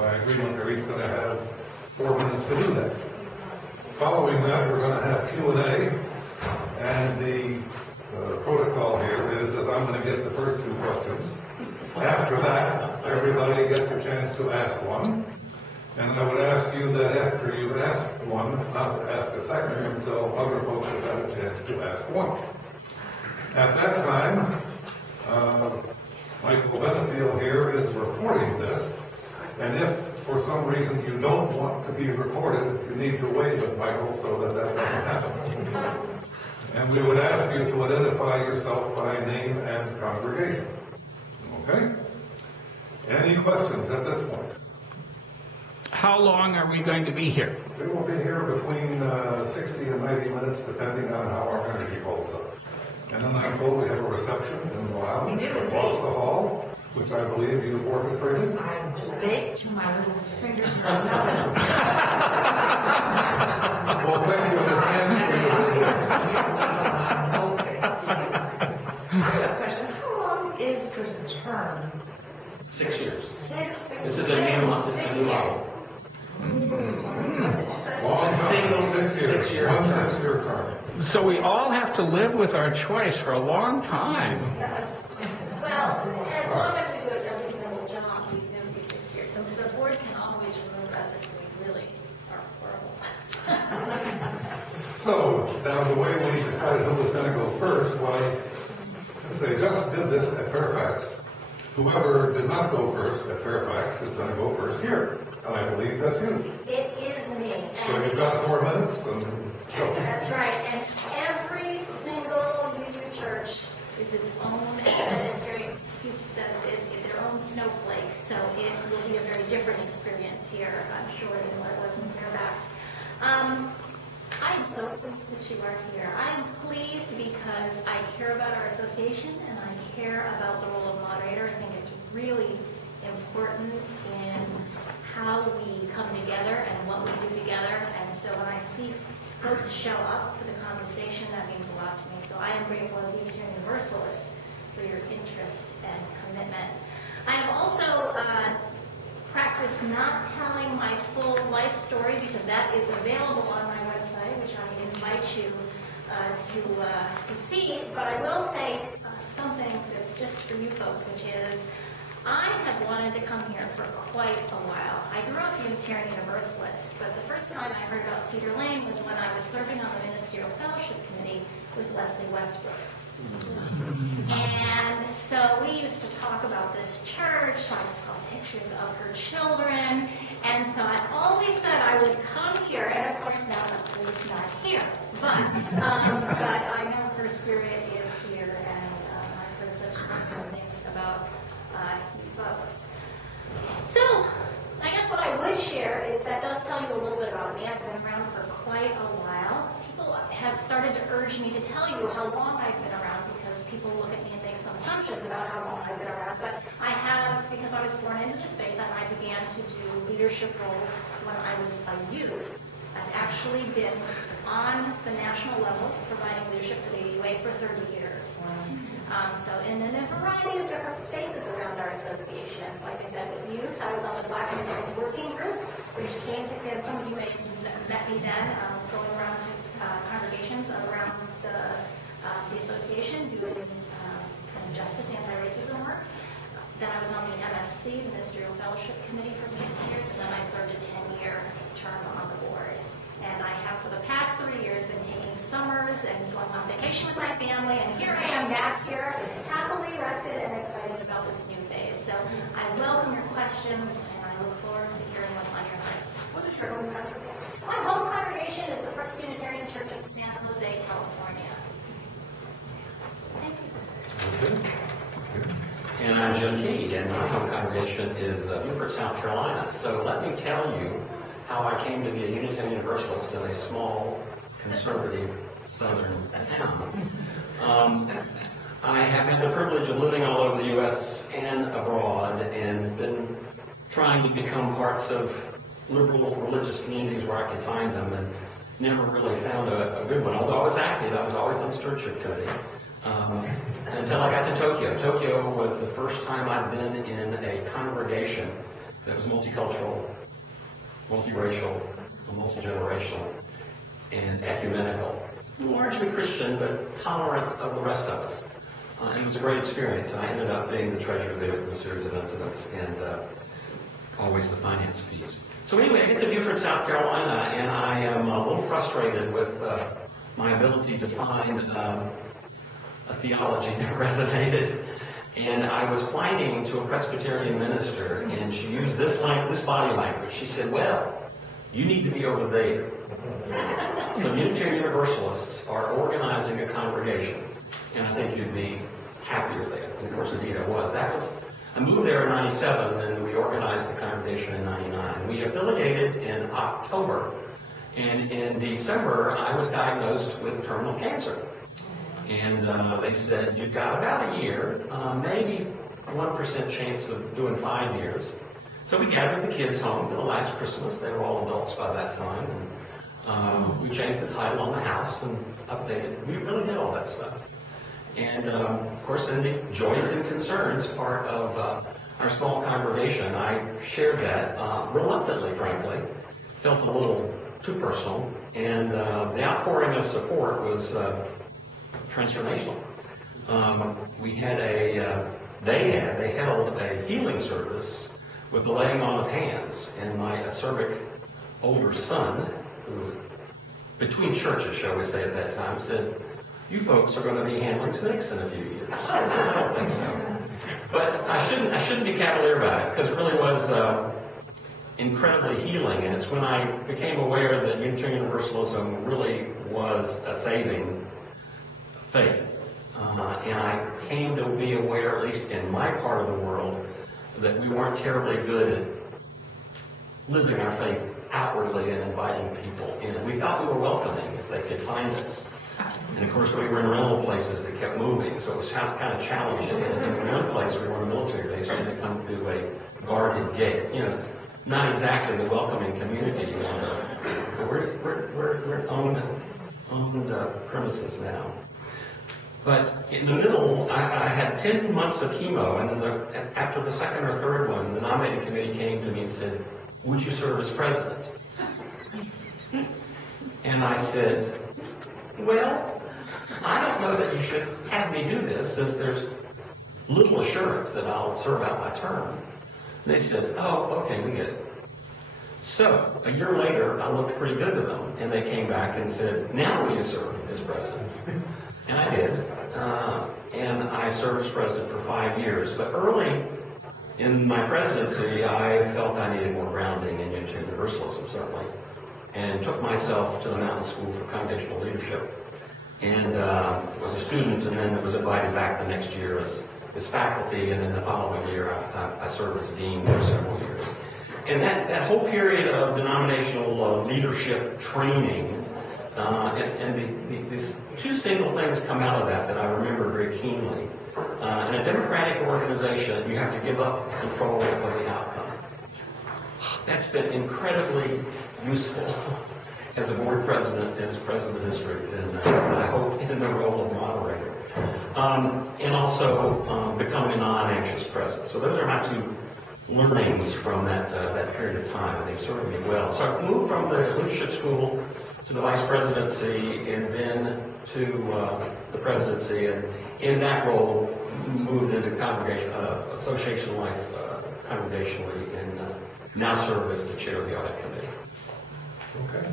By agreement, they're each going to have 4 minutes to do that. Following that, we're going to have Q&A, and the protocol here is that I'm going to get the first 2 questions. After that, everybody gets a chance to ask one, and I would ask you that after you ask one, not to ask a second until other folks have had a chance to ask one. At that time, Michael Benefield here is reporting this, and if for some reason you don't want to be recorded, you need to wave at Michael so that that doesn't happen. And we would ask you to identify yourself by name and congregation. Okay? Any questions at this point? How long are we going to be here? We will be here between 60 and 90 minutes, depending on how our energy holds up. And then I'm told we have a reception in the lounge across the hall, which I believe you've orchestrated. I'm too big to my little fingers are not. Well, thank you in advance for I have a question. How long is the term? 6 years. This is a new model. Long Single six-year one term. 6-year term. So we all have to live with our choice for a long time. Well, as long as we do a reasonable job, we can be 6 years. So the board can always remove us if we really are horrible. So, now the way we decided who was going to go first was, since they just did this at Fairfax, whoever did not go first at Fairfax is going to go first here. And I believe that's you. It is me. So And you've got 4 minutes and go. that's right. And every single UU church is its own, and it's very, Susie says, their own snowflake. So it will be a very different experience here, I'm sure, than what it was in Fairfax. I am so pleased that you are here. I am pleased because I care about our association and I care about the role of moderator. I think it's really important in how we come together and what we do together. And so when I see folks show up for the conversation, that means a lot to me. So I am grateful as a Unitarian Universalist for your interest and commitment. I have also practiced not telling my full life story because that is available on my website, which I invite you to see. But I will say something that's just for you folks, which is I have wanted to come here for quite a while. I grew up Unitarian Universalist, but the first time I heard about Cedar Lane was when I was serving on the Ministerial Fellowship Committee with Leslie Westbrook. And so we used to talk about this church. I saw pictures of her children. And so I always said I would come here. And of course now Leslie's not here. But I know her spirit is here. And I've heard such wonderful things about you folks. So I guess what I would share is that does tell you a little bit about me. I've been around for quite a while. People have started to urge me to tell you how long I've been around because people look at me and make some assumptions about how long I've been around. But I have, because I was born into this faith and I began to do leadership roles when I was a youth. I've actually been on the national level providing leadership for the UUA for 30 years. So in a variety of different spaces around our association. Like I said, with youth, I was on the Black Concerns Working Group, which came to, and some of you may have met me then, going around to congregations around the association, doing kind of justice, anti-racism work. Then I was on the MFC, the Ministerial Fellowship Committee, for 6 years, and then I served a 10-year term on the board. And I have, for the past 3 years, been taking summers and going on vacation with my family, and here I am back here, happily rested and excited about this new phase. So I welcome your questions, and I look forward to hearing what's on your hearts. What is your home congregation? My home congregation is the First Unitarian Church of San Jose, California. Thank you. And I'm Jim Key, and my home congregation is Beaufort, South Carolina. So let me tell you how I came to be a Unitarian Universalist in a small, conservative southern town. I have had the privilege of living all over the U.S. and abroad and been trying to become parts of liberal religious communities where I could find them and never really found a good one. Although I was active, I was always on stewardship committee. Until I got to Tokyo. Tokyo was the first time I'd been in a congregation that was multicultural, multiracial, multi-generational, and ecumenical. Largely Christian, but tolerant of the rest of us. And it was a great experience. I ended up being the treasurer there through a series of incidents, and always the finance piece. So anyway, I get to Beaufort, South Carolina, and I am a little frustrated with my ability to find a theology that resonated. And I was whining to a Presbyterian minister, and she used this body language. She said, well, you need to be over there. So Unitarian Universalists are organizing a congregation, and I think you'd be happier there. And of course, indeed I was. I moved there in 97, and we organized the congregation in 99. We affiliated in October, and in December, I was diagnosed with terminal cancer. And they said, you've got about a year, maybe 1% chance of doing 5 years. So we gathered the kids home for the last Christmas. They were all adults by that time. And we changed the title on the house and updated. We really did all that stuff. And of course, in the joys and concerns part of our small congregation, I shared that reluctantly, frankly. Felt a little too personal. And the outpouring of support was transformational. We had they held a healing service with the laying on of hands, and my acerbic older son, who was between churches, shall we say, at that time, said, you folks are going to be handling snakes in a few years. I said, I don't think so. But I shouldn't be cavalier about it, because it really was incredibly healing, and it's when I became aware that Unitarian Universalism really was a saving faith. And I came to be aware, at least in my part of the world, that we weren't terribly good at living our faith outwardly and inviting people in. We thought we were welcoming if they could find us. And of course, we were in rental places that kept moving, so it was kind of challenging. And in one place, we were on a military base, we had to come through a guarded gate. You know, not exactly the welcoming community. But we're owned premises now. But in the middle, I had 10 months of chemo, and then after the second or third one, the nominating committee came to me and said, would you serve as president? And I said, well, I don't know that you should have me do this, since there's little assurance that I'll serve out my term. And they said, oh, okay, we get it. So, a year later, I looked pretty good to them, and they came back and said, now will you serve as president? And I did, and I served as president for 5 years. But early in my presidency, I felt I needed more grounding in Unitarian Universalism, certainly, and took myself to the Mountain School for Congregational Leadership, and was a student, and then was invited back the next year as faculty, and then the following year, I served as dean for several years. And that whole period of denominational leadership training, these two single things come out of that I remember very keenly. In a democratic organization, you have to give up control of the outcome. That's been incredibly useful as a board president and as president of the district, and I hope in the role of moderator. And also becoming a non-anxious president. So those are my two learnings from that period of time. They've served me well. So I moved from the leadership school to the vice presidency, and then to the presidency, and in that role moved into congregation, association life congregationally, and now serve as the chair of the audit committee. Okay.